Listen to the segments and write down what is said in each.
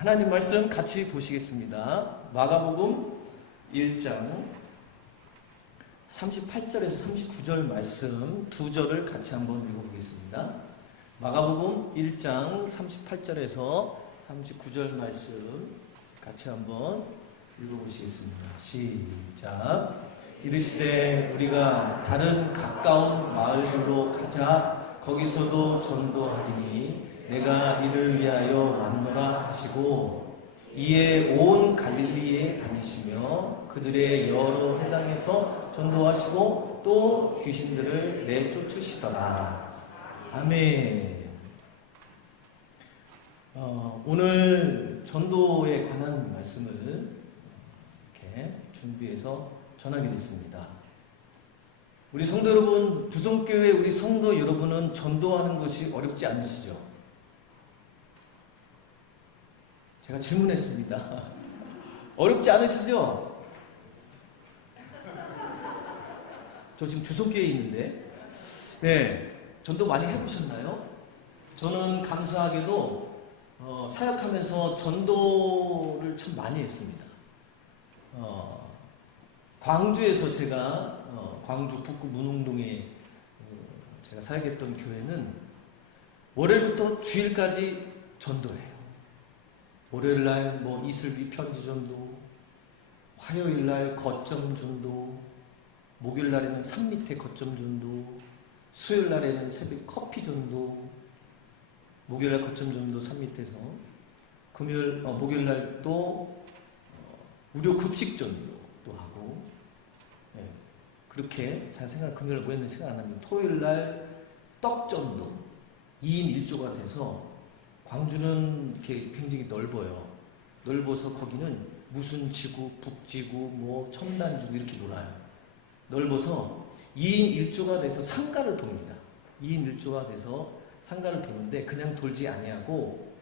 하나님 말씀 같이 보시겠습니다. 마가복음 1장 38절에서 39절 말씀 두 절을 같이 한번 읽어보겠습니다. 마가복음 1장 38절에서 39절 말씀 같이 한번 읽어보시겠습니다. 시작. 이르시되 우리가 다른 가까운 마을로 가자. 거기서도 전도하리니 내가 이를 위하여 왔노라 하시고, 이에 온 갈릴리에 다니시며 그들의 여러 회당에서 전도하시고 또 귀신들을 내쫓으시더라. 아멘. 오늘 전도에 관한 말씀을 이렇게 준비해서 전하게 됐습니다. 우리 성도 여러분, 두성교회 우리 성도 여러분은 전도하는 것이 어렵지 않으시죠? 제가 질문했습니다. 어렵지 않으시죠? 저 지금 두성교회에 있는데, 네, 전도 많이 해보셨나요? 저는 감사하게도 사역하면서 전도를 참 많이 했습니다. 광주에서 제가 광주 북구 문흥동에 제가 사역했던 교회는 월요일부터 주일까지 전도해요. 월요일날 이슬비 편지 전도, 화요일날 거점 전도, 목요일날에는 산 밑에 거점 전도, 수요일날에는 새벽 커피 전도, 목요일날 거점 전도 산 밑에서, 목요일날 또 무료 급식 전도도 하고, 네, 그렇게 잘 금요일 뭐 했는지 생각 안 납니다. 토요일날 떡 전도, 2인 1조가 돼서, 광주는 이렇게 굉장히 넓어요. 넓어서 거기는 무슨 지구, 북지구, 첨단지구 이렇게 놀아요. 넓어서 2인 1조가 돼서 상가를 돕니다. 2인 1조가 돼서 상가를 도는데 그냥 돌지 아니하고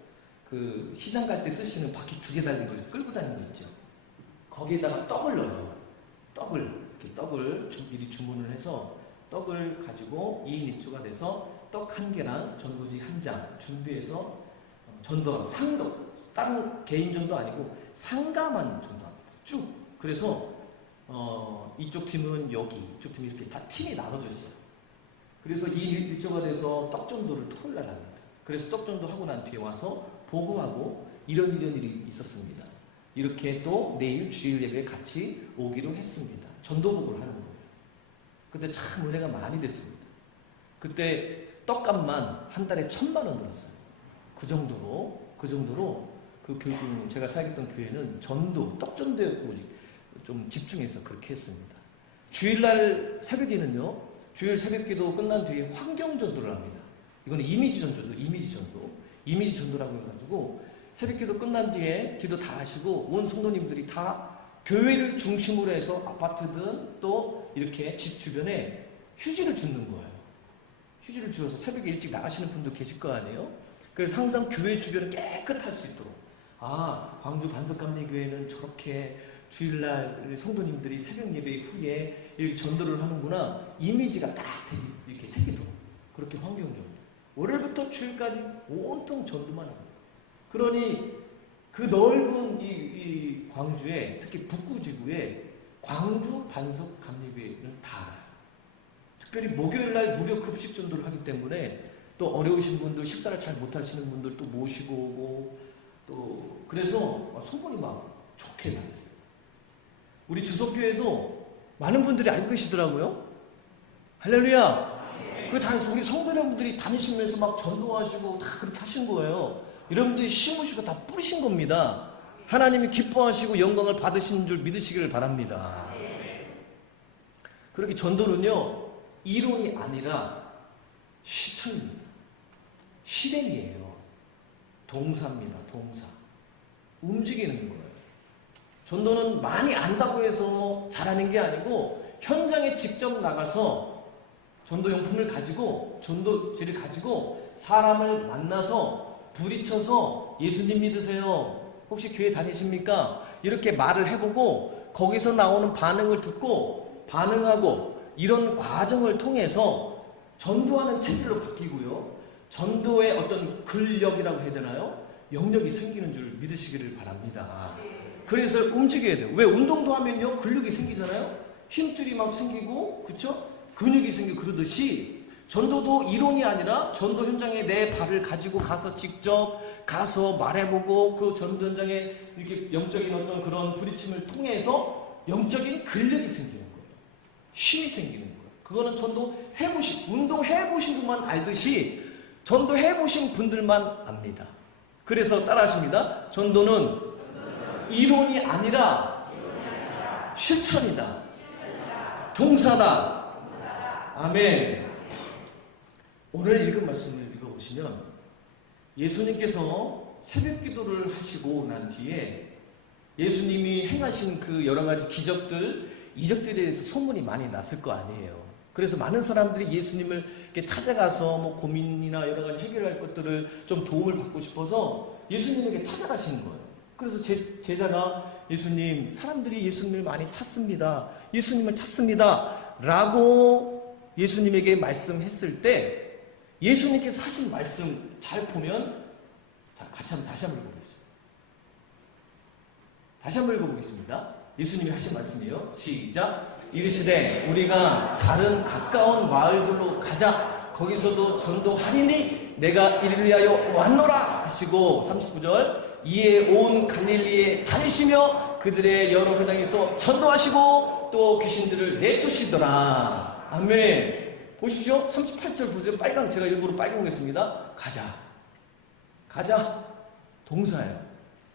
그 시장 갈 때 쓰시는 바퀴 2개 달린 걸 끌고 다니는 거 있죠. 거기에다가 떡을 넣어요. 떡을 미리 주문을 해서 떡을 가지고 2인 1조가 돼서 떡 1개랑 전도지 1장 준비해서 전도, 상도, 다른 개인 전도 아니고 상가만 전도합니다. 쭉. 그래서 이쪽 팀은 여기, 이쪽 팀이 이렇게 다 팀이 나눠져 있어요. 그래서 이 1조가 돼서 떡 전도를 토요일날 합니다. 그래서 떡 전도 하고 난 뒤에 와서 보고하고 이런 일이 있었습니다. 이렇게 또 내일 주일 예배에 같이 오기로 했습니다. 전도 보고를 하는 거예요. 그때 참 은혜가 많이 됐습니다. 그때 떡값만 한 달에 1,000만 원 들었어요. 그 정도로 제가 사역했던 교회는 떡 전도에 좀 집중해서 그렇게 했습니다. 주일날 새벽에는요, 주일 새벽기도 끝난 뒤에 환경 전도를 합니다. 이거는 이미지 전도라고 해가지고 새벽기도 끝난 뒤에 기도 다 하시고 온 성도님들이 다 교회를 중심으로 해서 아파트든 또 이렇게 집 주변에 휴지를 줍는 거예요. 휴지를 주어서 새벽에 일찍 나가시는 분도 계실 거 아니에요? 그래서 항상 교회 주변을 깨끗할 수 있도록, 광주 반석감리교회는 저렇게 주일날 성도님들이 새벽 예배 후에 이렇게 전도를 하는구나, 이미지가 딱 이렇게 새기도록 그렇게 환경전도, 월요일부터 주일까지 온통 전도만 합니다. 그러니 그 넓은 이 광주에, 특히 북구지구에 광주 반석감리교회는 다 알아요. 특별히 목요일날 무료 급식 전도를 하기 때문에 또 어려우신 분들, 식사를 잘 못하시는 분들 또 모시고 오고, 또 그래서 소문이 막 좋게 났어요. 우리 주석교회도 많은 분들이 알고 계시더라고요. 할렐루야. 그 다 우리 성도 여러분들이 다니시면서 막 전도하시고 다 그렇게 하신 거예요. 여러분들이 심으시고 다 뿌리신 겁니다. 하나님이 기뻐하시고 영광을 받으시는 줄 믿으시기를 바랍니다. 그렇게 전도는요, 이론이 아니라 실천입니다. 실행이에요. 동사입니다. 동사. 움직이는 거예요. 전도는 많이 안다고 해서 잘하는 게 아니고 현장에 직접 나가서 전도용품을 가지고, 전도지를 가지고 사람을 만나서 부딪혀서 예수님 믿으세요? 혹시 교회 다니십니까? 이렇게 말을 해보고 거기서 나오는 반응을 듣고 반응하고, 이런 과정을 통해서 전도하는 체질로 바뀌고요. 전도의 어떤 근력이라고 해야 되나요? 영역이 생기는 줄 믿으시기를 바랍니다. 그래서 움직여야 돼요. 왜? 운동도 하면요 근력이 생기잖아요. 힘줄이 막 생기고, 그쵸? 근육이 생기고. 그러듯이 전도도 이론이 아니라 전도 현장에 내 발을 가지고 가서 직접 가서 말해보고, 그 전도 현장에 이렇게 영적인 어떤 그런 부딪힘을 통해서 영적인 근력이 생기는 거예요. 힘이 생기는 거예요. 그거는 전도 해보신, 운동 해보신 분만 알듯이 전도 해보신 분들만 압니다. 그래서 따라하십니다. 전도는 이론이 아니라 실천이다. 동사다. 아멘. 오늘 읽은 말씀을 읽어보시면 예수님께서 새벽 기도를 하시고 난 뒤에 예수님이 행하신 그 여러 가지 기적들, 이적들에 대해서 소문이 많이 났을 거 아니에요. 그래서 많은 사람들이 예수님을 이렇게 찾아가서 뭐 고민이나 여러 가지 해결할 것들을 좀 도움을 받고 싶어서 예수님에게 찾아가시는 거예요. 그래서 제자가 예수님, 사람들이 예수님을 많이 찾습니다. 예수님을 찾습니다. 라고 예수님에게 말씀했을 때 예수님께서 하신 말씀 잘 보면, 자, 다시 한번 읽어보겠습니다. 다시 한번 읽어보겠습니다. 예수님이 하신 말씀이에요. 시작. 이르시되 우리가 다른 가까운 마을들로 가자. 거기서도 전도하리니 내가 이를 위하여 왔노라 하시고, 39절. 이에 온 갈릴리에 다니시며 그들의 여러 회당에서 전도하시고 또 귀신들을 내쫓으시더라. 아멘. 보십시오. 38절 보세요. 빨강, 제가 일부러 빨간 거 했습니다. 가자. 가자. 동사예요.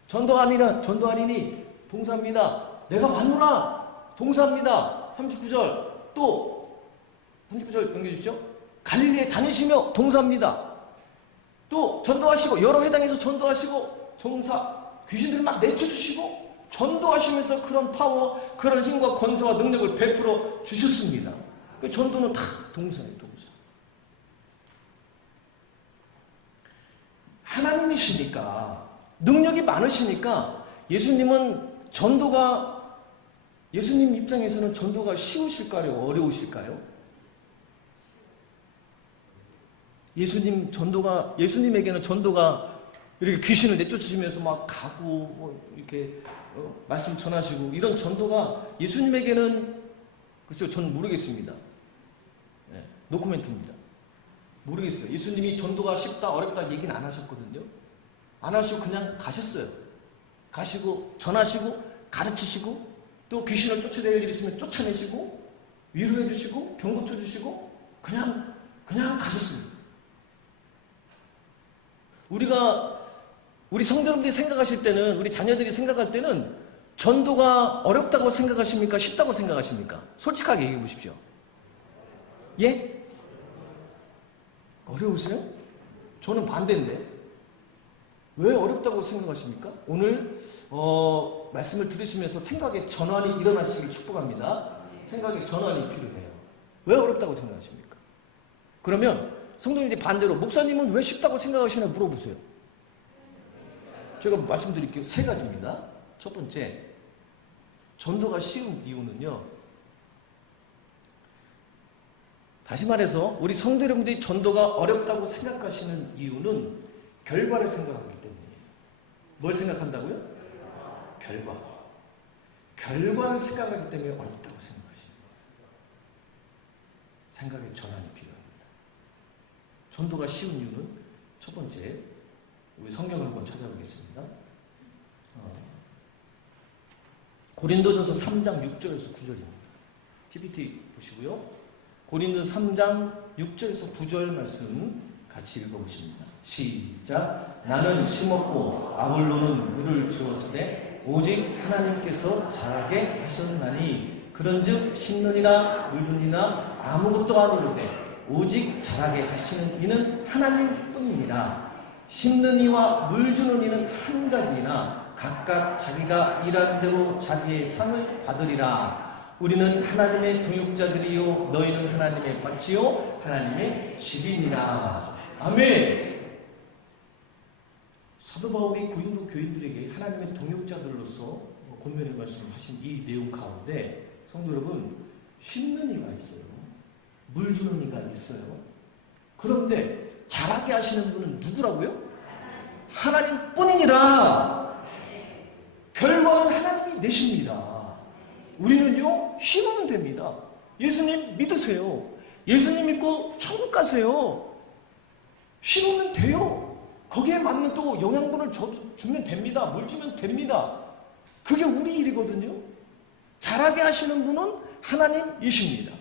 전도하리니 동사입니다. 내가 왔노라. 동사입니다. 39절. 또 39절 넘겨주십시오. 갈릴리에 다니시며 동사입니다. 또 전도하시고, 여러 회당에서 전도하시고, 동사. 귀신들을 막 내쫓으시고 전도하시면서 그런 파워, 그런 힘과 권세와 능력을 베풀어 주셨습니다. 그 전도는 다 동사예요. 동사. 하나님이시니까, 능력이 많으시니까 예수님은 전도가, 예수님 입장에서는 전도가 쉬우실까요? 어려우실까요? 예수님에게는 전도가 이렇게 귀신을 내쫓으시면서 막 가고, 뭐 이렇게 말씀 전하시고, 이런 전도가 예수님에게는, 글쎄요, 전 모르겠습니다. 네, 노코멘트입니다. 모르겠어요. 예수님이 전도가 쉽다, 어렵다 얘기는 안 하셨거든요. 안 하시고 그냥 가셨어요. 가시고, 전하시고, 가르치시고, 또 귀신을 쫓아낼 일이 있으면 쫓아내시고, 위로해 주시고, 병 고쳐주시고, 그냥 가셨습니다. 우리 성도님들이 생각하실 때는, 우리 자녀들이 생각할 때는 전도가 어렵다고 생각하십니까? 쉽다고 생각하십니까? 솔직하게 얘기해 보십시오. 예? 어려우세요? 저는 반대인데. 왜 어렵다고 생각하십니까? 오늘 말씀을 들으시면서 생각의 전환이 일어나시길 축복합니다. 생각의 전환이 필요해요. 왜 어렵다고 생각하십니까? 그러면 성도님들이 반대로, 목사님은 왜 쉽다고 생각하시나 물어보세요. 제가 말씀드릴게요. 세 가지입니다. 첫 번째, 전도가 쉬운 이유는요, 다시 말해서 우리 성도 여러분들이 전도가 어렵다고 생각하시는 이유는 결과를 생각하기 때문이에요. 뭘 생각한다고요? 결과를 생각하기 때문에 어렵다고 생각하시는 거예요. 생각의 전환이 필요합니다. 전도가 쉬운 이유는 첫 번째, 우리 성경을 한번 찾아보겠습니다. 고린도전서 3장 6절에서 9절입니다. PPT 보시고요. 고린도전서 3장 6절에서 9절 말씀 같이 읽어보십니다. 시작. 나는 심었고 아볼로는 물을 주었으되 오직 하나님께서 자라게 하셨나니 그런즉 심느니라 물주니라 아무것도 아니로되 오직 자라게 하시는 이는 하나님뿐이니라. 심는 이와 물 주는 이는 한 가지이나 각각 자기가 일한 대로 자기의 상을 받으리라. 우리는 하나님의 동역자들이요 너희는 하나님의 밭이요 하나님의 집이니라. 아멘. 사도 바울이 고린도 교인들에게 하나님의 동역자들로서 권면을 말씀하신 이 내용 가운데, 성도 여러분, 심는 이가 있어요. 물 주는 이가 있어요. 그런데 자라게 하시는 분은 누구라고요? 하나님뿐이니라. 결과는 하나님이 내십니다. 우리는요, 심으면 됩니다. 예수님 믿으세요. 예수님 믿고 천국 가세요. 심으면 돼요. 거기에 맞는 또 영양분을 주면 됩니다. 물 주면 됩니다. 그게 우리 일이거든요. 자라게 하시는 분은 하나님이십니다.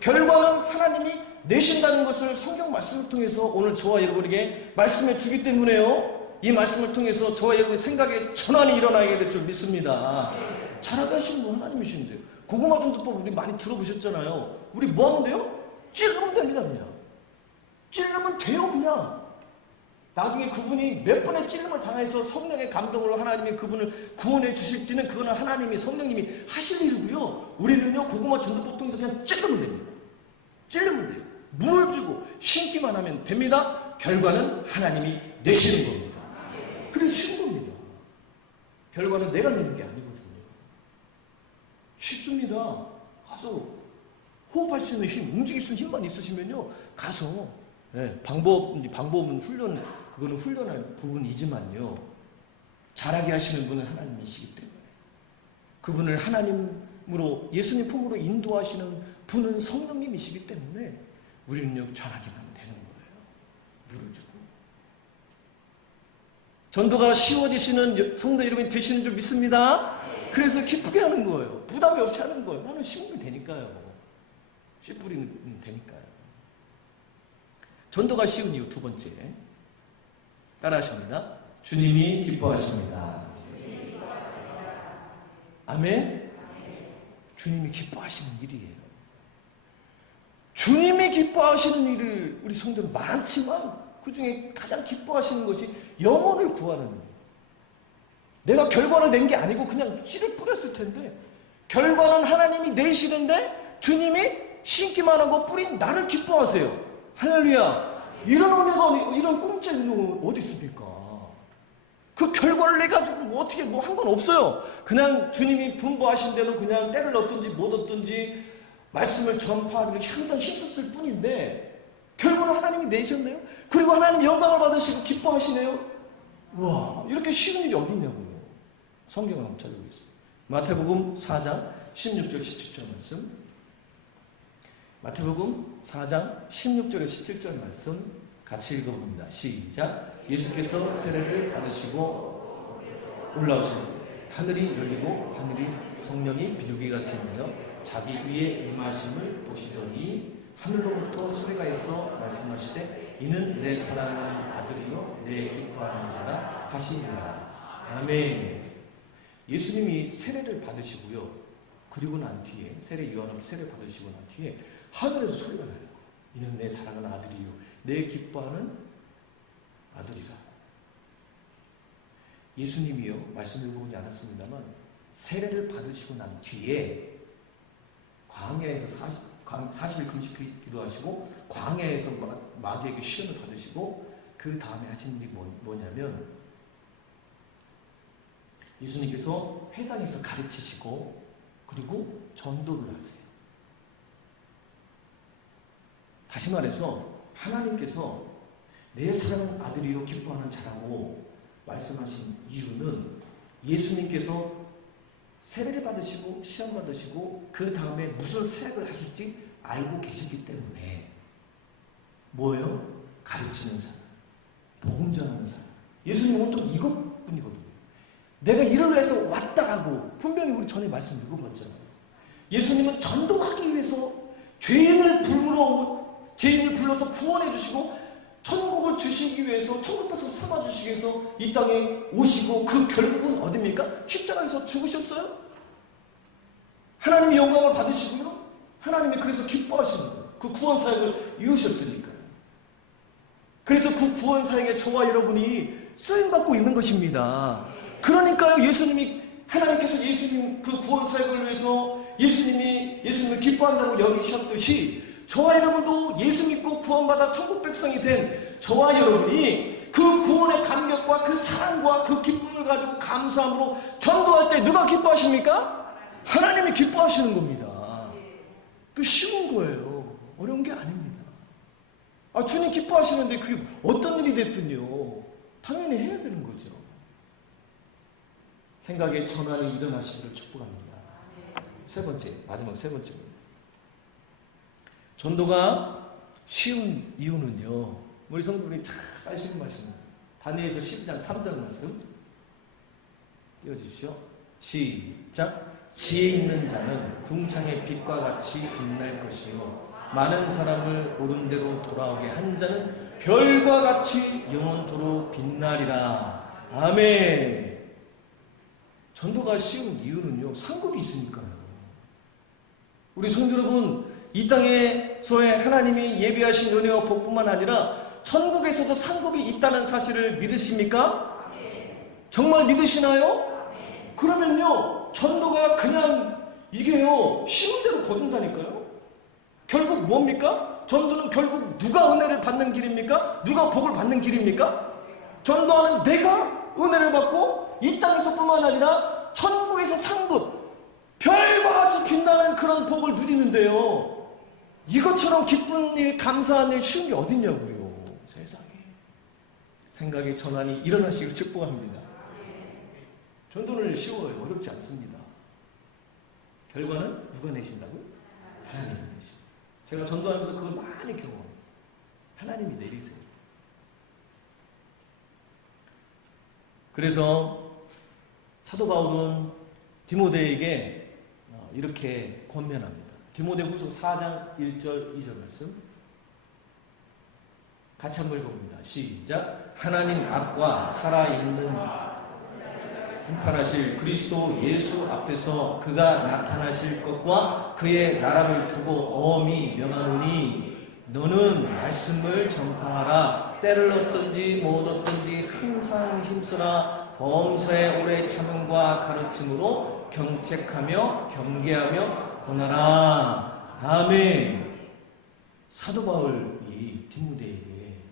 결과는 하나님이 내신다는 것을 성경 말씀을 통해서 오늘 저와 여러분에게 말씀해 주기 때문에요. 이 말씀을 통해서 저와 여러분의 생각에 전환이 일어나게 될 줄 믿습니다. 자라게 하시는 분 하나님이신데요. 고구마 전도법 우리 많이 들어보셨잖아요. 우리 뭐 하면 돼요? 찔르면 됩니다. 그냥 찔르면 돼요. 그냥 나중에 그분이 몇 번의 찔림을 당해서 성령의 감동으로 하나님이 그분을 구원해 주실지는 그거는 하나님이 성령님이 하실 일이고요. 우리는요, 고구마 전도법 통해서 그냥 찔르면 됩니다. 찔르면 돼요. 물을 주고 심기만 하면 됩니다. 결과는 하나님이 내시는 겁니다. 그래 쉬운 겁니다. 결과는 내가 내는 게 아니거든요. 쉽습니다. 가서 호흡할 수 있는 힘, 움직일 수 있는 힘만 있으시면요, 가서 방법은 훈련, 그거는 훈련할 부분이지만요, 잘하게 하시는 분은 하나님이시기 때문에 그분을 하나님으로 예수님 품으로 인도하시는 분은 성령님이시기 때문에 우리는요, 잘하기만 하면 되는 거예요. 물을 주고. 전도가 쉬워지시는 성도 여러분이 되시는 줄 믿습니다. 그래서 기쁘게 하는 거예요. 부담이 없이 하는 거예요. 나는 심으면 되니까요. 씨 뿌리면 되니까요. 전도가 쉬운 이유 두 번째, 따라하십니다. 주님이 기뻐하십니다. 아멘. 주님이 기뻐하시는 일이에요. 주님이 기뻐하시는 일을 우리 성도는 많지만 그 중에 가장 기뻐하시는 것이 영혼을 구하는 일. 내가 결과를 낸 게 아니고 그냥 씨를 뿌렸을 텐데 결과는 하나님이 내시는데 주님이 심기만 하고 뿌린 나를 기뻐하세요. 할렐루야. 이런 은혜가, 이런 공짜 은혜가 어디 있습니까? 그 결과를 내가지고 뭐 어떻게 뭐 한 건 없어요. 그냥 주님이 분부하신 대로 그냥 때를 얻든지 못 얻든지 말씀을 전파하기로 항상 힘썼을 뿐인데 결과는 하나님이 내셨네요. 그리고 하나님 영광을 받으시고 기뻐하시네요. 와, 이렇게 쉬운 일이 어디 있냐고요. 성경을 한번 찾아보겠습니다. 마태복음 4장 16절 17절 말씀. 마태복음 4장 16절에 17절 말씀 같이 읽어봅니다. 시작. 예수께서 세례를 받으시고 올라오신 하늘이 열리고 하늘이 성령이 비둘기같이 내려 자기 위에 임하심을 보시더니 하늘로부터 소리가 있어 말씀하시되 이는 내 사랑하는 아들이요 내 기뻐하는 자라 하시니라. 아멘. 예수님이 세례를 받으시고요. 그리고 난 뒤에 요한은 세례 받으시고 난 뒤에 하늘에서 소리가 나요. 이는 내 사랑하는 아들이요 내 기뻐하는 아들이라. 예수님이요, 말씀 읽어보지 않았습니다만 세례를 받으시고 난 뒤에 광야에서 40일 금식 기도하시고 광야에서 마귀에게 시험을 받으시고 그 다음에 하신 일이 뭐냐면 예수님께서 회당에서 가르치시고 그리고 전도를 하세요. 다시 말해서 하나님께서 내 사랑하는 아들이요 기뻐하는 자라고 말씀하신 이유는 예수님께서 세례를 받으시고 시험 받으시고 그 다음에 무슨 사역을 하실지 알고 계셨기 때문에 뭐예요? 가르치는 사람, 복음 전하는 사람. 예수님은 또 이것뿐이거든요. 내가 이를 위해서 왔다라고 분명히 우리 전에 말씀 읽어봤잖아요. 예수님은 전도하기 위해서 죄인을 불러서 구원해 주시고 천국을 주시기 위해서 천국에서 삼아 주시기 위해서 이 땅에 오시고 그 결국은 어디입니까? 십자가에서 죽으셨어요. 하나님의 영광을 받으시고요. 하나님이 그래서 기뻐하시는 거예요. 그 구원 사역을 이루셨으니까요. 그래서 그 구원 사역에 저와 여러분이 쓰임받고 있는 것입니다. 그러니까요, 하나님께서 예수님 그 구원 사역을 위해서 예수님을 기뻐한다고 여기셨듯이 저와 여러분도 예수 믿고 구원받아 천국 백성이 된 저와 여러분이 그 구원의 감격과 그 사랑과 그 기쁨을 가지고 감사함으로 전도할 때 누가 기뻐하십니까? 하나님이 기뻐하시는 겁니다. 그 쉬운 거예요. 어려운 게 아닙니다. 주님 기뻐하시는데 그게 어떤 일이 됐든요. 당연히 해야 되는 거죠. 생각의 전환이 일어나시기를 축복합니다. 세 번째, 마지막 세 번째. 전도가 쉬운 이유는요, 우리 성도들이 잘 아시는 말씀입니다. 다니엘서 12장 3절 말씀 띄워주십시오. 시작. 지혜 있는 자는 궁창의 빛과 같이 빛날 것이요 많은 사람을 옳은 대로 돌아오게 한 자는 별과 같이 영원토록 빛나리라. 아멘. 전도가 쉬운 이유는요, 상급이 있으니까요. 우리 성도 여러분, 이 땅에서의 하나님이 예비하신 은혜와 복뿐만 아니라 천국에서도 상급이 있다는 사실을 믿으십니까? 정말 믿으시나요? 그러면요, 전도가 그냥 이게요, 쉬운 대로 거둔다니까요. 결국 뭡니까? 전도는 결국 누가 은혜를 받는 길입니까? 누가 복을 받는 길입니까? 전도하는 내가 은혜를 받고 이 땅에서뿐만 아니라 천국에서 상급, 별과 같이 빛나는 그런 복을 누리는데요. 이것처럼 기쁜 일, 감사한 일, 쉬운 게 어딨냐고요. 세상에. 생각의 전환이 일어나시길 축복합니다. 전도는 쉬워요. 어렵지 않습니다. 결과는 누가 내신다고요? 하나님이 내십니다. 제가 전도하면서 그걸 많이 경험해요. 하나님이 내리세요. 그래서 사도 바울은 디모데에게 이렇게 권면합니다. 디모데후서 4장 1절 2절 말씀 같이 한번 읽어봅니다. 시작. 하나님 앞과 살아있는 등판하실 그리스도 예수 앞에서 그가 나타나실 것과 그의 나라를 두고 엄히 명하노니 너는 말씀을 전파하라. 때를 얻든지 못 얻든지 항상 힘쓰라. 범사에 오래 참음과 가르침으로 경책하며 경계하며 권하라. 아멘. 사도 바울이 디모데에게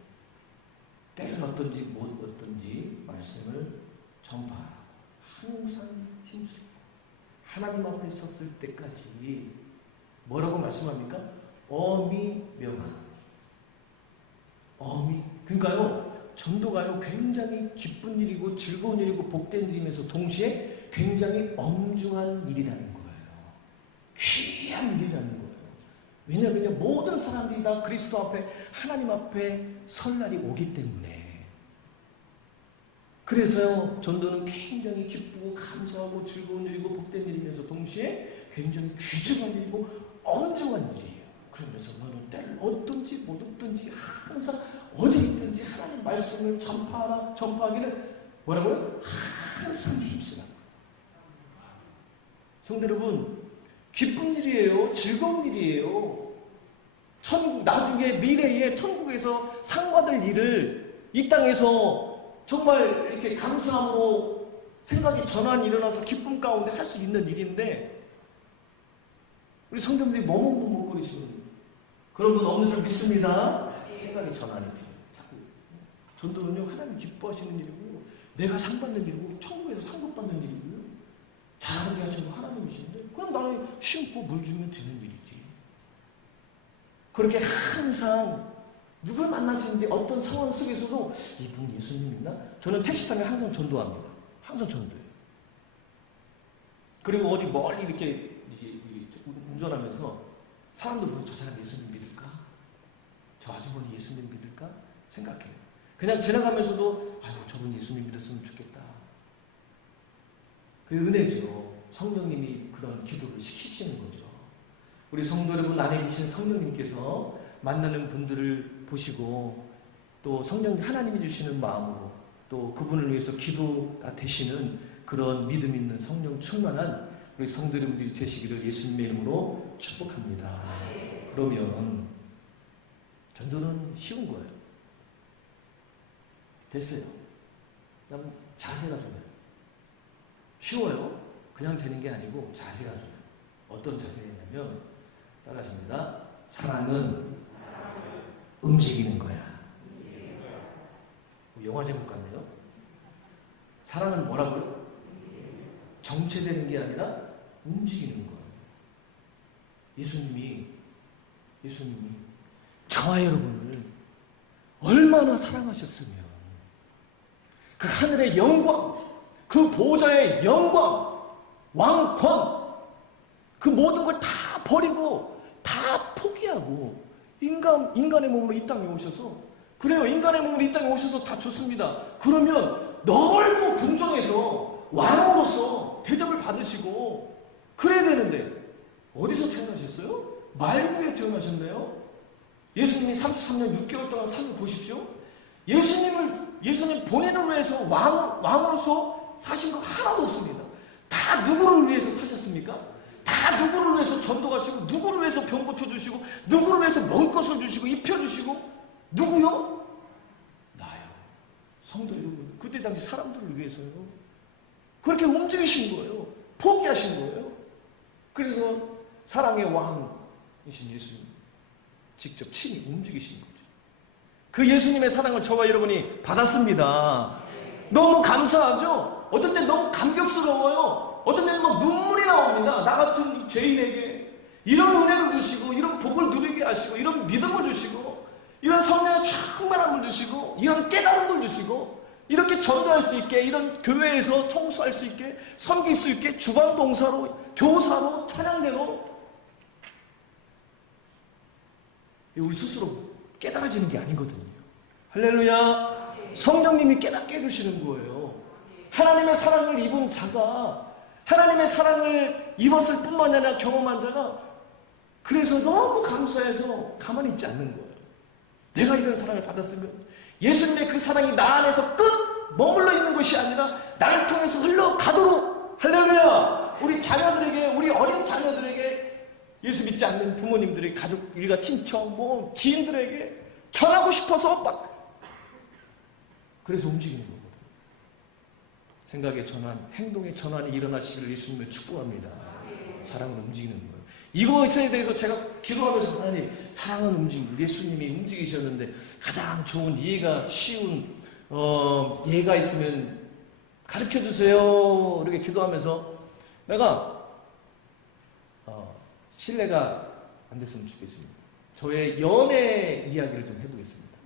때를 얻든지 못 얻든지 말씀을 전파하라. 항상 힘쓰고 하나님 앞에 섰을 때까지 뭐라고 말씀합니까? 엄히 명하라. 엄히. 그러니까요, 전도가요 굉장히 기쁜 일이고 즐거운 일이고 복된 일이면서 동시에 굉장히 엄중한 일이라는 거예요. 귀한 일이라는 거예요. 왜냐하면요, 모든 사람들이 다 그리스도 앞에, 하나님 앞에 설 날이 오기 때문에. 그래서요, 전도는 굉장히 기쁘고 감사하고 즐거운 일이고 복된 일이면서 동시에 굉장히 귀중한 일이고 엄중한 일이에요. 그러면서 너는 때를 얻든지 못 얻든지 항상 어디 있든지 하나님 말씀을 전파하라. 전파하기를 뭐라고요? 항상 힘쓰라. 성도 여러분, 기쁜 일이에요. 즐거운 일이에요. 나중에 미래에 천국에서 상 받을 일을 이 땅에서 정말 이렇게 감사함으로 생각이 전환이 일어나서 기쁨 가운데 할 수 있는 일인데, 우리 성도님들이 머뭇머뭇거리시는 그런 분 없는 줄 믿습니다. 생각의 전환이 필요해요. 자꾸 전도는요, 하나님 기뻐하시는 일이고 내가 상 받는 일이고 천국에서 상급 받는 일이고요, 잘하게 하시는 하나님이신데 그냥 나는 심고 물 주면 되는 일이지. 그렇게 항상 누굴 만나시는지 어떤 상황 속에서도 이분 예수님 믿나? 저는 택시 타면 항상 전도합니다. 항상 전도해요. 그리고 어디 멀리 이렇게 운전하면서 사람들 보면 저 사람 예수님 믿을까? 저 아주머니 예수님 믿을까? 생각해요. 그냥 지나가면서도 아유, 저분 예수님 믿었으면 좋겠다. 그 은혜죠. 성령님이 그런 기도를 시키시는 거죠. 우리 성도 여러분 안에 계신 성령님께서 만나는 분들을 보시고 또 성령 하나님이 주시는 마음으로 또 그분을 위해서 기도가 되시는 그런 믿음 있는 성령 충만한 우리 성도 여러분들이 되시기를 예수님의 이름으로 축복합니다. 그러면 전도는 쉬운 거예요. 됐어요. 그럼 자세가 중요해요. 쉬워요. 그냥 되는 게 아니고 자세가 중요해요. 어떤 자세냐면 따라하십니다. 사랑은 움직이는 거야. 영화 제목 같네요. 사랑은 뭐라고요? 정체되는 게 아니라 움직이는 거예요. 예수님이 저와 여러분을 얼마나 사랑하셨으면 그 하늘의 영광, 그 보좌의 영광, 왕권, 그 모든 걸 다 버리고 다 포기하고 인간의 몸으로 이 땅에 오셔서, 그래요, 인간의 몸으로 이 땅에 오셔서 다 좋습니다. 그러면 넓고 궁정에서 왕으로서 대접을 받으시고 그래야 되는데 어디서 태어나셨어요? 말구에 태어나셨네요. 예수님이 33년 6개월 동안 삶을 보십시오. 예수님 본인을 위해서 왕으로서 사신 거 하나도 없습니다. 다 누구를 위해서 사셨습니까? 다 누구를 위해서 전도하시고, 누구를 위해서 병 고쳐주시고, 누구를 위해서 먹을 것을 주시고 입혀주시고, 누구요? 나요. 성도 여러분, 그때 당시 사람들을 위해서요. 그렇게 움직이신 거예요. 포기하신 거예요. 그래서 사랑의 왕이신 예수님 직접 친히 움직이신 거죠. 그 예수님의 사랑을 저와 여러분이 받았습니다. 너무 감사하죠? 어떤 때 너무 감격스러워요. 어떤 때는 막 눈물이 나옵니다. 나 같은 죄인에게 이런 은혜를 주시고, 이런 복을 누리게 하시고, 이런 믿음을 주시고, 이런 성령의 충만함을 주시고, 이런 깨달음을 주시고, 이렇게 전도할 수 있게, 이런 교회에서 청소할 수 있게, 섬길 수 있게, 주방봉사로, 교사로, 찬양대로, 우리 스스로 깨달아지는 게 아니거든요. 할렐루야. 성령님이 깨닫게 해주시는 거예요. 하나님의 사랑을 입은 자가, 하나님의 사랑을 입었을 뿐만 아니라 경험한 자가, 그래서 너무 감사해서 가만히 있지 않는 거예요. 내가 이런 사랑을 받았으면, 예수님의 그 사랑이 나 안에서 끝 머물러 있는 것이 아니라 나를 통해서 흘러가도록, 할렐루야, 우리 자녀들에게, 우리 어린 자녀들에게, 예수 믿지 않는 부모님들의 가족, 일가 친척, 뭐 지인들에게 전하고 싶어서 막, 그래서 움직이는 거거든요. 생각의 전환, 행동의 전환이 일어나시기를 예수님을 축복합니다. 사랑은 움직이는 거예요. 이것에 대해서 제가 기도하면서, 하나님, 사랑은 움직이고 예수님이 움직이셨는데 가장 좋은 이해가 쉬운 예가 있으면 가르쳐 주세요. 이렇게 기도하면서 내가 신뢰가 안 됐으면 좋겠습니다. 저의 연애 이야기를 좀 해보겠습니다.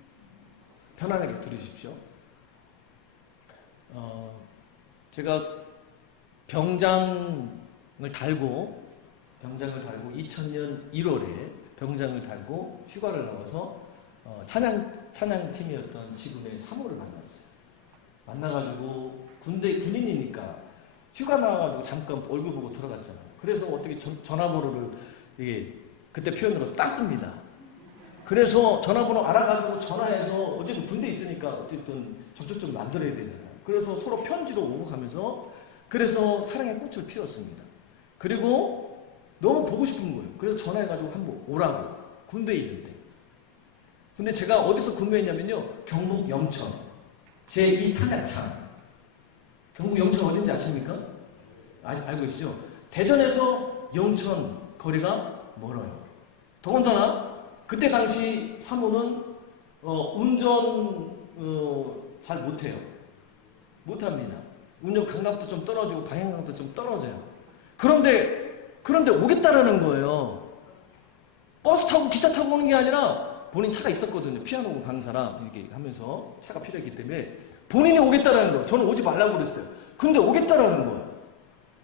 편안하게 들으십시오. 제가 병장을 달고 2000년 1월에 병장을 달고 휴가를 나와서 찬양팀이었던 지금의 사모를 만났어요. 만나가지고 군인이니까 휴가 나와가지고 잠깐 얼굴 보고 돌아갔잖아요. 그래서 어떻게 전화번호를 이게 그때 표현으로 땄습니다. 그래서 전화번호 알아가지고 전화해서, 어쨌든 군대에 있으니까 어쨌든 접촉점 만들어야 되잖아요. 그래서 서로 편지로 오고 가면서, 그래서 사랑의 꽃을 피웠습니다. 그리고 너무 보고 싶은 거예요. 그래서 전화해가지고 한번 오라고, 군대에 있는데. 근데 제가 어디서 근무했냐면요, 경북 영천 제2탄약창. 경북 영천 어딘지 아십니까? 알고 계시죠? 대전에서 영천 거리가 멀어요. 더군다나 그때 당시 사모는 운전 잘 못해요. 못합니다. 운전 감각도 좀 떨어지고 방향감도 좀 떨어져요. 그런데 오겠다라는 거예요. 버스 타고 기차 타고 오는 게 아니라 본인 차가 있었거든요. 피아노 강사라 이렇게 하면서 차가 필요했기 때문에 본인이 오겠다라는 거예요. 저는 오지 말라고 그랬어요. 근데 오겠다라는 거예요.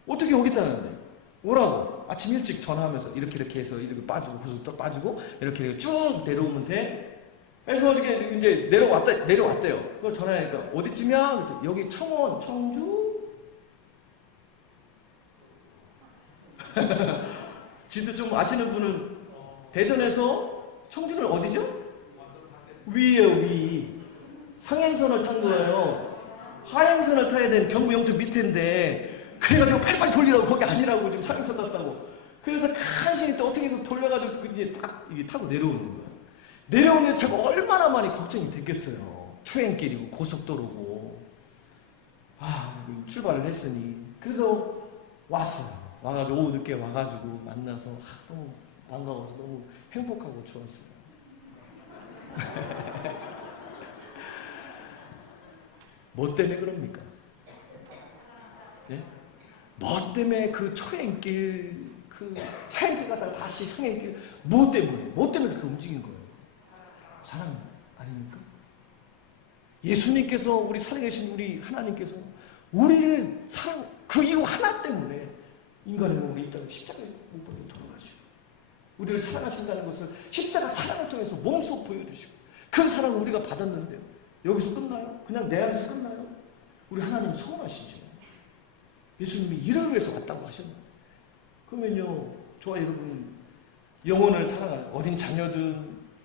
어떻게 오겠다는데? 오라고. 아침 일찍 전화하면서 이렇게 해서 이렇게 빠지고 고속도로 빠지고 이렇게 쭉 내려오면 돼. 그래서 이렇게 이제 내려왔대요. 그걸 전화하니까 어디쯤이야? 그랬더니 여기 청원, 청주? 지도 좀 아시는 분은 대전에서 청주는 어디죠? 위에요, 위. 상행선을 탄 거예요. 하행선을 타야 되는 경부 영천 밑인데, 그래가지고 빨리빨리 돌리라고, 거기 아니라고 지금 상행선 탔다고. 그래서 간신히 또 어떻게 해서 돌려가지고 이제 딱 이게 타고 내려오는 거예요. 내려오는데 제가 얼마나 많이 걱정이 됐겠어요. 초행길이고 고속도로고. 출발을 했으니. 그래서 왔어요. 와가지고 오후 늦게 와가지고 만나서 너무 반가워서 너무 행복하고 좋았어요. 뭐 때문에 그럽니까? 네? 뭐 때문에 그 초행길, 그 하행길 가다가 다시 상행길, 뭐 때문에 그렇게 움직인 거예요? 사랑 아닙니까? 예수님께서, 우리 살아계신 우리 하나님께서 우리를 사랑, 그 이유 하나 때문에 인간의 몸을 이 땅에 십자가에 못 박혀 돌아가시고 우리를 사랑하신다는 것을 십자가 사랑을 통해서 몸소 보여주시고 그 사랑을 우리가 받았는데요. 여기서 끝나요? 그냥 내 안에서 끝나요? 우리 하나님 서운하시죠. 예수님이 이를 위해서 왔다고 하셨나요? 그러면요, 저와 여러분, 영혼을 사랑하는 어린 자녀들,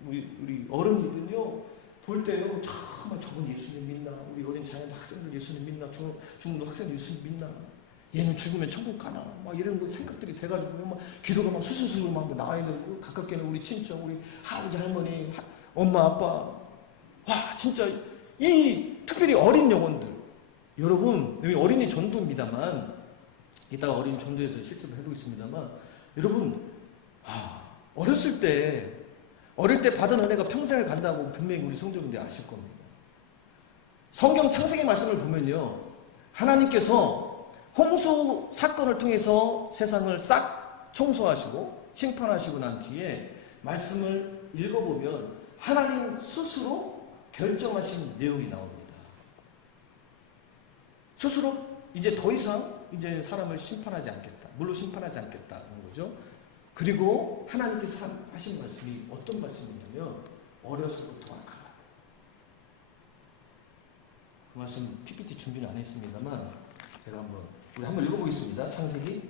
우리 어른이든요, 볼 때요, 정말 저분 예수님 믿나? 우리 어린 자녀들, 학생들 예수님 믿나? 중도 학생들 예수님 믿나? 얘는 죽으면 천국 가나? 막 이런 그 생각들이 돼가지고 막 기도가 막 수술수술 막 나와야 되고, 가깝게는 우리 친척, 우리 할아버지, 할머니, 엄마, 아빠, 와, 진짜 이 특별히 어린 영혼들, 여러분, 여기 어린이 전도입니다만, 이따가 어린이 전도에서 실습을 해보겠습니다만, 여러분, 어렸을 때, 어릴 때 받은 은혜가 평생을 간다고 분명히 우리 성도분들이 아실 겁니다. 성경 창세기 말씀을 보면요, 하나님께서 홍수 사건을 통해서 세상을 싹 청소하시고 심판하시고 난 뒤에 말씀을 읽어보면 하나님 스스로 결정하신 내용이 나옵니다. 스스로 이제 더 이상 이제 사람을 심판하지 않겠다. 물로 심판하지 않겠다는 거죠. 그리고 하나님께서 하신 말씀이 어떤 말씀이냐면 어려서부터 악하다. 그 말씀 PPT 준비는 안 했습니다만 제가 우리 한번 읽어보겠습니다. 창세기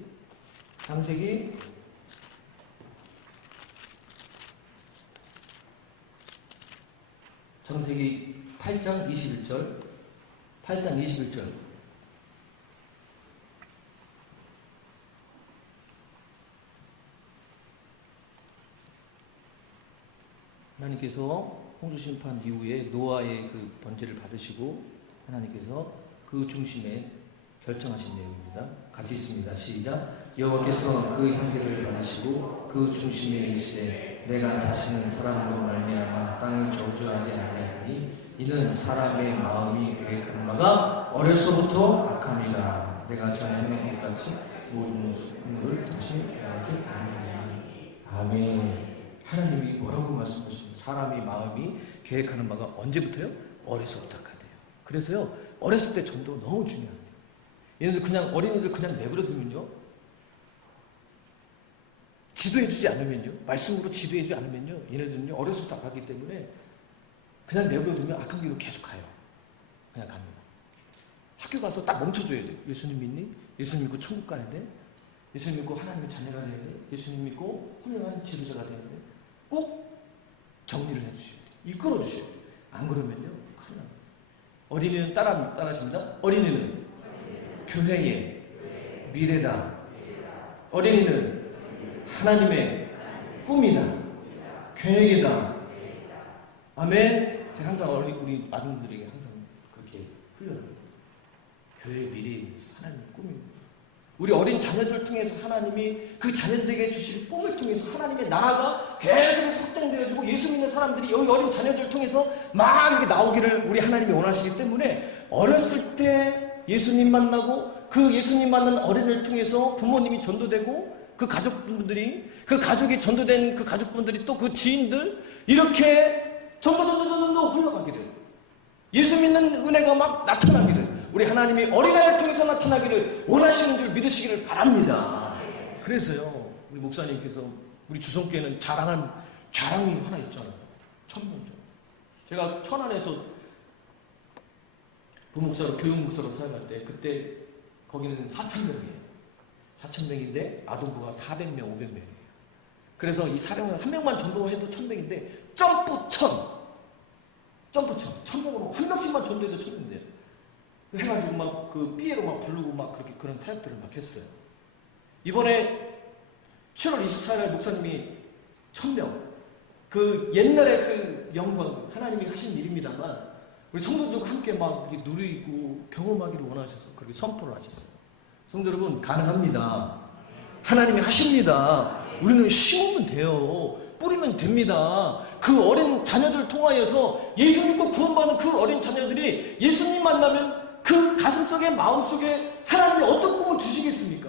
8장 21절. 하나님께서 홍수 심판 이후에 노아의 그 번제를 받으시고 하나님께서 그 중심에 결정하신 내용입니다. 같이 있습니다. 시작. 여호와께서 그 향기를 받으시고 그 중심에 이르시되 내가 다시는 사람으로 말미암아 땅을 저주하지 아니하리니 이는 사람의 마음이 계획한 바가 어려서부터 악함이라. 내가 전에 해명한 같이 모든 수를 다시 하지 아니하리니. 아멘. 하나님이 뭐라고 말씀하십니까? 사람이 마음이 계획하는 바가 언제부터요? 어려서부터 악하대요. 그래서요, 어렸을 때 전도가 너무 중요해요. 얘네들 그냥, 어린이들 그냥 내버려두면요, 지도해주지 않으면요, 말씀으로 지도해주지 않으면요, 얘네들은요, 어려서부터 악하기 때문에 그냥 내버려두면 악한 길로 계속 가요. 그냥 갑니다. 학교 가서 딱 멈춰줘야 돼요. 예수님 믿니? 예수님 믿고 천국 가야 돼? 예수님 믿고 하나님의 자녀가 돼야 돼? 예수님 믿고 훌륭한 지도자가 돼야 돼? 꼭 정리를 해주셔야 돼요. 이끌어주셔야 돼요. 안 그러면요, 큰일 납니다. 어린이는 따라하십니다. 어린이는 교회의 미래다. 어린이는 하나님의 꿈이다. 계획이다. 아멘. 제가 항상 우리 아동들에게 항상 그렇게 훈련합니다. 교회의 미래, 하나님의 꿈입니다. 우리 어린 자녀들 통해서 하나님이 그 자녀들에게 주실 꿈을 통해서 하나님의 나라가 계속해서 확장되어지고 예수 믿는 사람들이 여기 어린 자녀들을 통해서 막 이렇게 나오기를 우리 하나님이 원하시기 때문에 어렸을 때 예수님 만나고 그 예수님 만난 어린이를 통해서 부모님이 전도되고 그 가족분들이, 그 가족이 전도된 그 가족분들이 또 그 지인들 이렇게 전도 흘러가기를, 예수 믿는 은혜가 막 나타나기를, 우리 하나님이 어린아이를 통해서 나타나기를 원하시는 줄 믿으시기를 바랍니다. 그래서요, 우리 목사님께서 우리 주성교회는 자랑이 하나 있잖아요. 천문조. 제가 천안에서 부목사로, 교육목사로 사역할 때 그때 거기는 4,000명이에요. 4,000명인데 아동부가 400명, 500명이에요. 그래서 이 400명 한 명만 전도해도 1,000명인데 점프 1,000명으로 한 명씩만 전도해도 1,000명인데요. 해가지고 막 그 삐에로 막 부르고 막 그렇게 그런 사역들을 막 했어요. 이번에 7월 24일 목사님이 1,000명, 그 옛날에 그 영광 하나님이 하신 일입니다만 우리 성도들과 함께 막 누리고 경험하기를 원하셔서 그렇게 선포를 하셨어요. 성도 여러분, 가능합니다. 하나님이 하십니다. 우리는 심으면 돼요. 뿌리면 됩니다. 그 어린 자녀들을 통하여서 예수 믿고 구원받는 그 어린 자녀들이 예수님 만나면 그 가슴속에, 마음속에 하나님이 어떤 꿈을 주시겠습니까?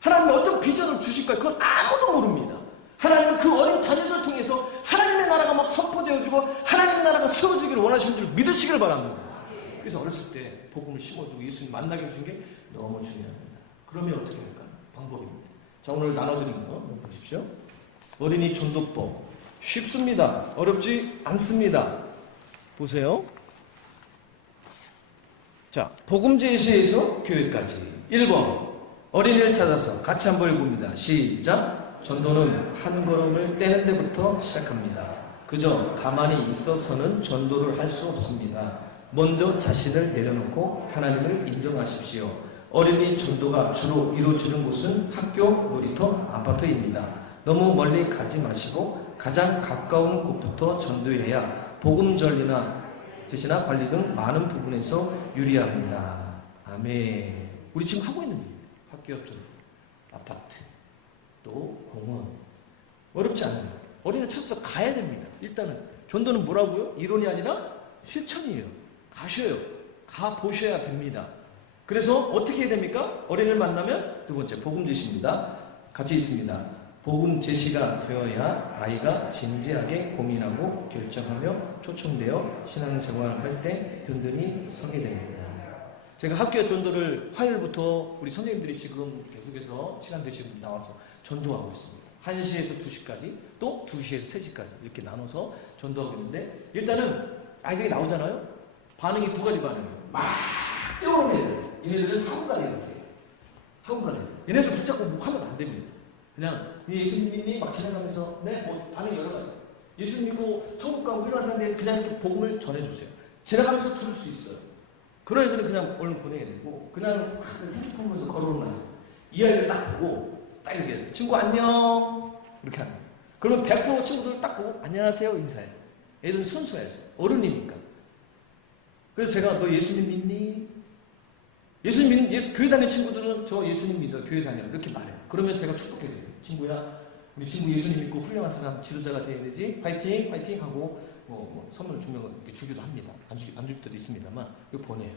하나님이 어떤 비전을 주실까요? 그건 아무도 모릅니다. 하나님은 그 어린 자녀들을 통해서 하나님의 나라가 막 선포되어 되어지고 하나님의 나라가 세워지기를 원하시는 줄 믿으시기를 바랍니다. 그래서 어렸을 때 복음을 심어주고 예수님 만나게 해주신 게 너무 중요합니다. 그러면 어떻게 할까? 방법입니다. 자, 오늘 나눠드린 거 한번 보십시오. 어린이 전도법 쉽습니다. 어렵지 않습니다. 보세요. 자, 복음 제시에서 교회까지. 1번 어린이를 찾아서 같이 한번 읽어봅니다. 시작. 전도는 한 걸음을 떼는 데부터 시작합니다. 그저 가만히 있어서는 전도를 할 수 없습니다. 먼저 자신을 내려놓고 하나님을 인정하십시오. 어린이 전도가 주로 이루어지는 곳은 학교, 놀이터, 아파트입니다. 너무 멀리 가지 마시고 가장 가까운 곳부터 전도해야 복음 전리나 제시나 관리 등 많은 부분에서 유리합니다. 아멘. 우리 지금 하고 있는 일, 학교 옆 전도, 아파트, 또 공원. 어렵지 않아요. 어린이를 찾아서 가야 됩니다. 일단은 전도는 뭐라고요? 이론이 아니라 실천이에요. 가셔요. 가 보셔야 됩니다. 그래서 어떻게 해야 됩니까? 어린이를 만나면 두 번째 복음 제시입니다. 같이 있습니다. 복음 제시가 되어야 아이가 진지하게 고민하고 결정하며 초청되어 신앙생활을 할 때 든든히 서게 됩니다. 제가 학교 전도를 화요일부터 우리 선생님들이 지금 계속해서 시간 되시고 나와서 전도하고 있습니다. 1시에서 2시까지 또 2시에서 3시까지 이렇게 나눠서 전도하고 있는데 일단은 아이들이 나오잖아요. 반응이 두 가지 반응이에요. 막 뛰어오는 애들. 얘네들은 학원 가는 애들이에요. 학원 가는 애들. 얘네들 붙잡고 뭐 하면 안 됩니다. 그냥 예수님 믿니? 막 지나가면서 뭐 반응이 여러 가지. 예수님 믿고 천국 가고 훌륭한 사람들에게 그냥 이렇게 복음을 전해주세요. 지나가면서 들을 수 있어요. 그런 애들은 그냥 얼른 보내야 되고 그냥 핸드폰 보면서 걸어오는 아이. 이 아이를 딱 보고 딱 이렇게 했어요. 친구 안녕 이렇게 하는 거예요. 그러면 100% 친구들 딱 보고 안녕하세요 인사해요. 애들은 순수했어요. 어른이니까. 그래서 제가 너 예수님 믿니? 교회 다니는 친구들은 저 예수님 믿어 교회 다녀 이렇게 말해요. 그러면 제가 축복해줘요. 친구야 우리 친구 예수님 믿고 훌륭한 사람 지도자가 돼야 되지. 화이팅 화이팅 하고 선물 주면 주기도 합니다. 안 줄 때도 있습니다만 이거 보내요.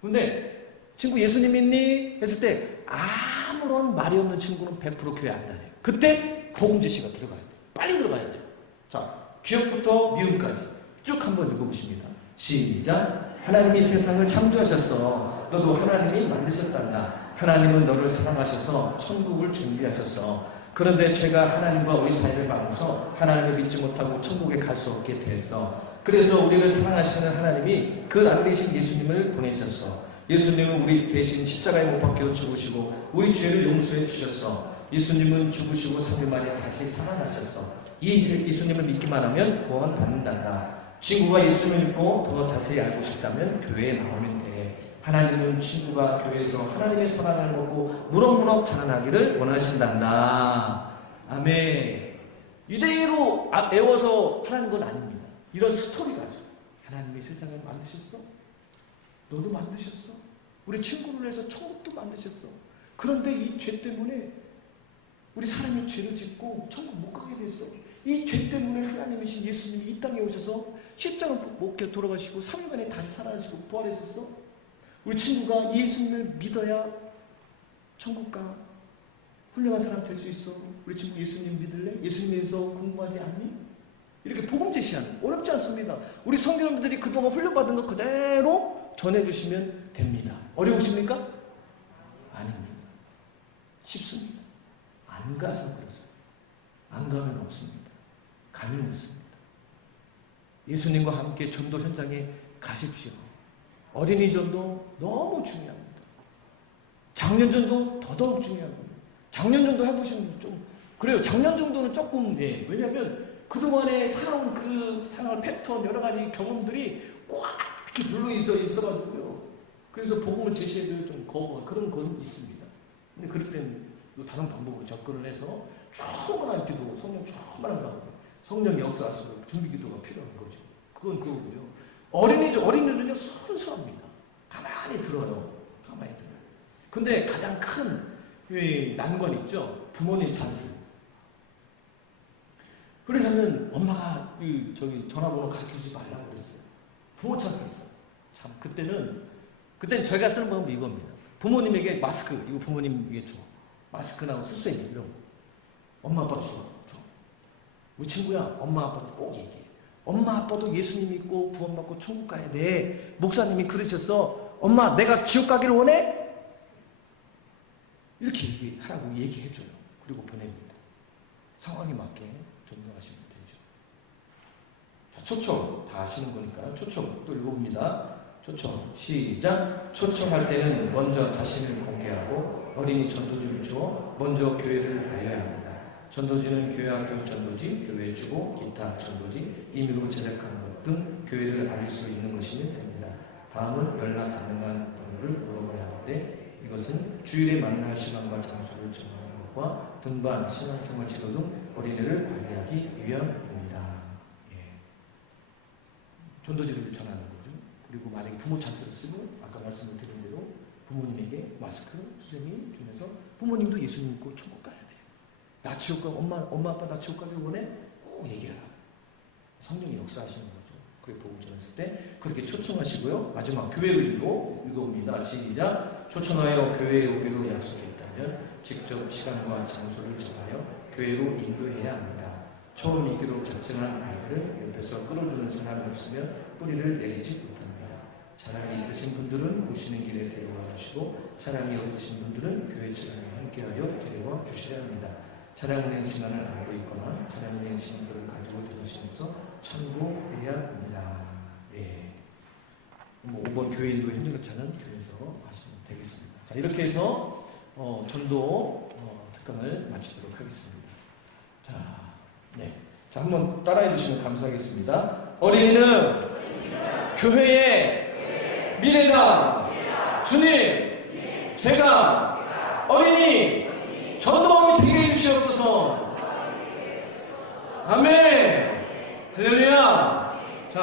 근데 친구 예수님 믿니? 했을 때 아무런 말이 없는 친구는 100% 교회 안 다녀요. 그때 복음 제시가 들어가야 돼요. 빨리 들어가야 돼요. 자, 기억부터 미음까지 쭉 한번 읽어보십니다. 시작. 하나님이 세상을 창조하셨어. 너도 하나님이 만드셨단다. 하나님은 너를 사랑하셔서 천국을 준비하셨어. 그런데 죄가 하나님과 우리 사이를 막아서 하나님을 믿지 못하고 천국에 갈 수 없게 됐어. 그래서 우리를 사랑하시는 하나님이 그 아들이신 예수님을 보내셨어. 예수님은 우리 대신 십자가에 못 박혀 죽으시고 우리 죄를 용서해 주셨어. 예수님은 죽으시고 3일 만에 다시 살아나셨어. 이 예수님을 믿기만 하면 구원 받는단다. 친구가 예수님을 믿고 더 자세히 알고 싶다면 교회에 나오면 돼. 하나님은 친구가 교회에서 하나님의 사랑을 먹고 무럭무럭 자라나기를 원하신단다. 아멘. 이대로 외워서 하라는 건 아닙니다. 이런 스토리가 있어요. 하나님이 세상을 만드셨어? 너도 만드셨어? 우리 친구를 해서 천국도 만드셨어. 그런데 이 죄 때문에 우리 사람이 죄를 짓고 천국 못 가게 됐어. 이 죄 때문에 하나님이신 예수님이 이 땅에 오셔서 십자가 못 겨 돌아가시고 3일 만에 다시 살아나시고 부활하셨어. 우리 친구가 예수님을 믿어야 천국 가. 훌륭한 사람 될 수 있어. 우리 친구 예수님 믿을래? 예수님에서 궁금하지 않니? 이렇게 복음 제시하는 어렵지 않습니다. 우리 성도님들이 그동안 훈련받은 거 그대로 전해주시면 됩니다. 어려우십니까? 아닙니다. 쉽습니다. 안 가서 그렇습니다. 안 가면 없습니다. 가면 있습니다. 예수님과 함께 전도 현장에 가십시오. 어린이 전도 너무 중요합니다. 작년 전도 더더욱 중요합니다. 작년 전도 해보시는 분 좀 그래요. 작년 정도는 조금 왜냐하면 그동안에 살아온 그 생활 패턴 여러 가지 경험들이 꽉 이렇게 눌러 있어가지고요. 그래서 복음을 제시해도 좀 거부한 그런 건 있습니다. 근데 그럴 때는 다른 방법으로 접근을 해서 충분한 기도, 성령 충만한 가운데 성령 역사하시고 준비기도가 필요한 거죠. 그건 그거고요. 어린이들은요 순수합니다. 가만히 들어요. 가만히 들어요. 근데 가장 큰 난관이 있죠. 부모님 찬스. 그러려면 엄마가 전화번호 가르쳐주지 말라고 그랬어요. 부모 찬스 있어요. 참 그때는 저희가 쓰는 방법이 이겁니다. 부모님에게 마스크 이거 부모님에게 줘. 마스크나 수세미 이런 거. 엄마 아빠 줘. 우리 친구야 엄마 아빠한테 꼭 얘기해. 엄마 아빠도 예수님 믿고 구원받고 천국 가야 돼. 목사님이 그러셨어. 엄마 내가 지옥 가기를 원해? 이렇게 얘기하라고 얘기해줘요. 그리고 보냅니다. 상황에 맞게 전도하시면 되죠. 자, 초청 다 하시는 거니까 초청 또 읽어봅니다. 초청 시작. 초청할 때는 먼저 자신을 공개하고 어린이 전도지를 주어 먼저 교회를 알려야 합니다. 전도지는 교회학교 전도지, 교회 주보, 기타 전도지, 임의로 제작하는 것 등 교회를 알릴 수 있는 것이면 됩니다. 다음은 연락 가능한 번호를 물어봐야 하는데 이것은 주일에 만날 시간과 장소를 정하는 것과 등반, 신앙생활 지도 등 어린이를 관리하기 위함입니다. 예. 전도지를 전하는 거죠. 그리고 만약에 부모 찬스를 쓰고 아까 말씀을 드린 대로 부모님에게 마스크, 수세미 주면서 부모님도 예수 믿고 천국 가야 돼요. 나 지옥 가, 엄마 아빠 나 지옥 가길 원해? 꼭 얘기하라. 성령이 역사하시는 거죠. 그게 복음 전했을 때 그렇게 초청하시고요. 마지막 교회를 읽어봅니다. 시작. 초청하여 교회에 오기로 약속했다면 직접 시간과 장소를 정하여 교회로 인도해야 합니다. 처음이기로 작정한 아이들은 옆에서 끌어주는 사람이 없으면 뿌리를 내리지 못합니다. 사람이 있으신 분들은 오시는 길에 데려와 주시고 사람이 없으신 분들은 교회 차량에 함께하여 데려와 주셔야 합니다. 차량 운행 시간을 알고 있거나 차량 운행 시간들을 가지고 다니시면서 참고해야 합니다. 네. 5번 교회 인도 현장차는 교회에서 하시면 되겠습니다. 자, 이렇게 해서 전도 특강을 마치도록 하겠습니다. 자, 네. 자, 한번 따라해 주시면 감사하겠습니다. 어린이는 교회의 미래다. 주님, 제가 어린이 전도하게 되게 해주시옵소서. 아멘. 할렐루야.